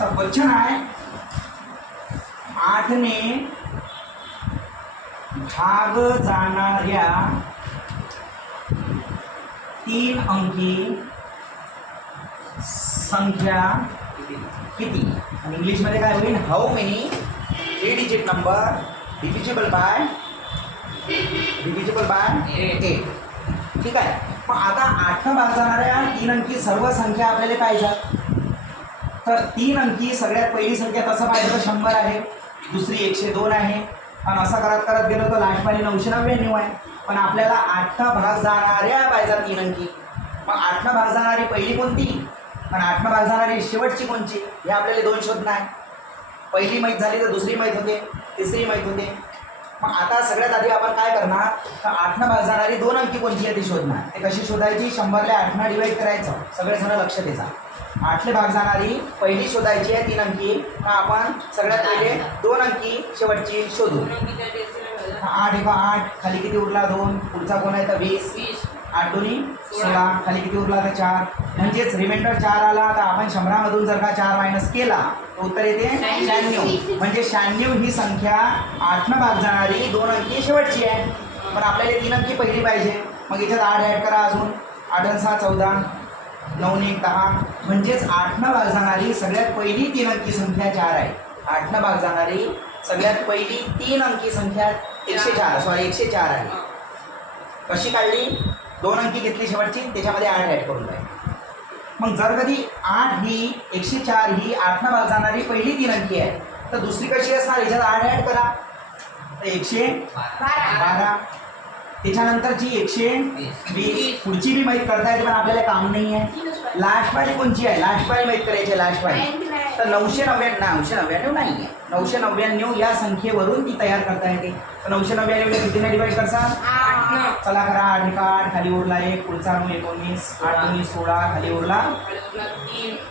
तर क्वेश्चन आहे 8 ने भाग जाणाऱ्या 3 अंकी संख्या किती. इंग्लिश मध्ये काय होईल, how many 3 digit number divisible by 8. ठीक आहे. मग आता 8 भाग जाणाऱ्या 3 अंकी सर्व संख्या आपल्याला पाहिजेत. तर 3 अंकी सगळ्यात पहिली संख्या तसं पाहिजे तर 100 आहे, दुसरी 102 आहे, आणि असं करत करत गेलो तर लास्टवाली 999 आहे. पण आपल्याला 8 भाग जाणाऱ्या पाहिजेत 3 अंकी. मग 8 भाग जाणारी पहिली कोणती आणि 8 भाग जाणारी शेवटची कोणची हे आपल्याला 2 शोधणं आहे. पहिली माहीत झाली तर दुसरी माहीत होते, तिसरी माहीत होते. मग आता सगळ्यात आधी आपण काय करणार तर 8 भाग जाणारी 2 अंकी कोणती आहे ती शोधणार. ते कशी शोधायची, 100 ला 8 डिवाइड करायचं. सगळेजण लक्ष द्यायचा. 8 भाग जाणारी पहिली शोधायची आहे 3 अंकी. तर आपण सगळ्यात पहिले 2 अंकी शेवटची शोधू. 8 × 8 खाली किती उरला 2, पुढचा कोण आहे तर 20, 8 2 16 खाली किती उरला तर 4, म्हणजेच रिमाइंडर 4 आला. तर आपण 100 मधून जर का 4 मायनस केला तर उत्तर येते 96. म्हणजे 96 ही संख्या 8 भाग जाणारी 2 अंकी शेवटची आहे. पण आपल्याला 3 अंकी पहिली पाहिजे. मग याच्यात 8 ॲड करा अजून. 8 आणि 6 14, 9 1 10, म्हणजेच 8 भाग जाणारी सगळ्यात पहिली 3 अंकी संख्या 4 आहे. 8 भाग जाणारी सगळ्यात पहिली 3 अंकी संख्या 104 आहे. कशी काढली, 2 अंकी घेतली शेवटची, त्याच्यामध्ये 8 ॲड करून पाहिजे. मग जर कधी 8 ही 104 ही 8 भाग जाणारी पहिली 3 अंकी आहे तर दुसरी कशी असणार, याच्यात 8 ॲड करा तर 112. त्याच्यानंतरची 120, पुढची बी माहीत करता येते पण आपल्याला काम नाही आहे. लास्टवाली कोणची आहे, लास्टवाली माहीत करायची आहे. लास्टवाली तर 999 नाही आहे. 999 या संख्येवरून ती तयार करता येते. तर 999 कितीने डिवाइड करसा, चला करा. 8 × 8 खाली उरला 1, पुढचा 9 19, 8 2 16 खाली उरला,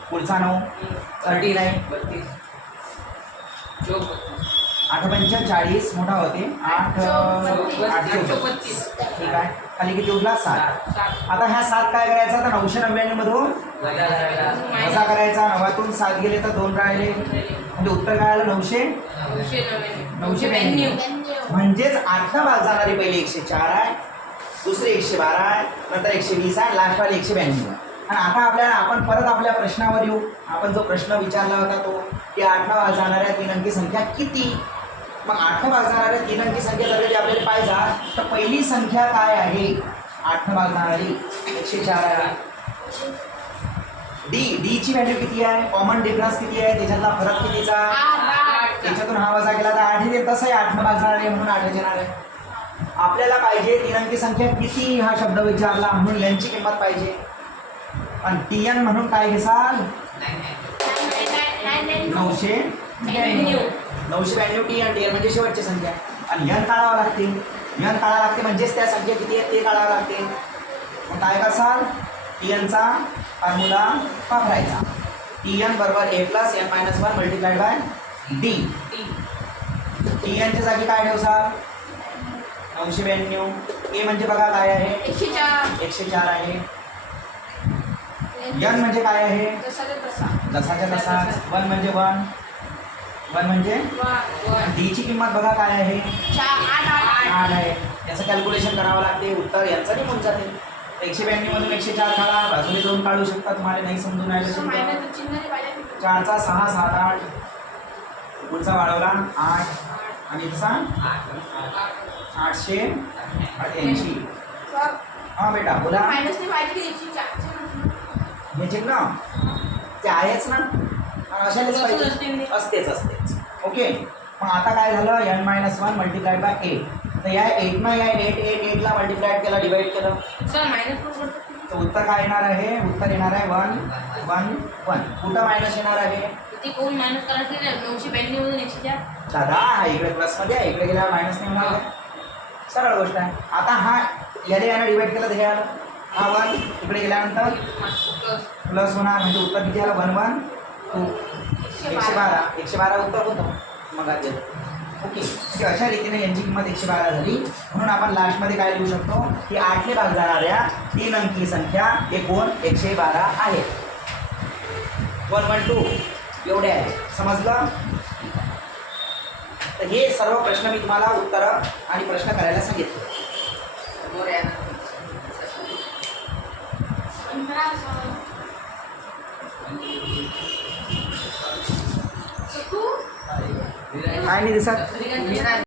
पुढचा 9 39, 8 पंच 40 मोठा होते, 8 32. ठीक आहे. खाली किती उरला 7. आता ह्या 7 काय करायचा तर 999 मधून वजा करायचा. 9तून 7 गेले तर 2 राहिले, म्हणजे उत्तर काय आलं 992. म्हणजेच 8 भाग जाणारी पहिली 104 आहे, दुसरी 112 आहे, नंतर 120 आहे, लास्टवाली 192 आहे. आणि आता आपण परत आपल्या प्रश्नावर येऊ. आपण जो प्रश्न विचारला होता तो की 8 भाग जाणाऱ्या 3 अंकी संख्या किती. मग 8 भाग जाणाऱ्या 3 अंकी संख्या जर कधी आपल्याला पाहिजे तर पहिली संख्या काय आहे, 8 भाग जाणारी 104 आहे. डी ची व्हॅल्यू किती आहे, कॉमन डिफरन्स किती आहे, त्याच्यातला फरक कितीचा, त्याच्यातून हा वजा केला तर 8 येते. तसंही 8 भाग जाणारी म्हणून 8 येणार आहे. आपल्याला पाहिजे 3 अंकी संख्या किती हा शब्द विचारला म्हणून यांची किंमत पाहिजे. आणि TN म्हणून काय घेसाल 992 TN म्हणजे शेवटची संख्या. आणि n काढावं लागते. n काढावं लागते म्हणजेच त्या संख्या किती आहेत ते काढावं लागते. मग काय करसाल, TN चा फॉर्म्युला वापरायचा. TN बरोबर a + n - 1 multiplied by d. TN च्या जागी काय ठेवसाल 992. a म्हणजे बघा काय आहे 104 आहे. n म्हणजे काय आहे जसाच्या तसाच. 1 म्हणजे 1 म्हणजे d ची किंमत बघा काय आहे 8 आहे. याचं कॅल्क्युलेशन करावं लागते. उत्तर यांचं निघून जाते. 192 मधून 104 काढा, बाजूने 2 काढू शकता. तुम्हाला नाही समजून राहिलं 4 चा 6 7 8, पुढचा वाढवला 8 आणि तसा 888. हा बेटा बोला. हे चेक ना ते आहेच ना, असतेच. ओके. मग आता काय झालं n - 1 मल्टिप्लाइड बाय 8. तर या 8 ना या 8 ला मल्टिप्लाइड केलं, डिवाइड केलं तर उत्तर काय येणार आहे, उत्तर येणार आहे 1 1 1. कुठं मायनस येणार आहे दादा, हा इकडे प्लस मध्ये आहे, इकडे गेल्यावर मायनस नाही होणार. सरळ गोष्ट आहे. आता हा याने डिवाइड केलं तर हे आलं, हा 1 इकडे गेल्यानंतर प्लस होणार, म्हणजे उत्तर किती आलं 1 1 2. 112 उत्तर होतं मग आधी. ओके. तर अशा रीतीने यांची किंमत 112 झाली. म्हणून आपण लास्टमध्ये काय लिहू शकतो की 8 ने भाग जाणाऱ्या 3 अंकी संख्या एकूण 112 आहे. 1 1 2 एवढे आहे. समजलं? तर हे सर्व प्रश्न मी तुम्हाला उत्तरं आणि प्रश्न करायला सांगितले. काय नाही दिसत?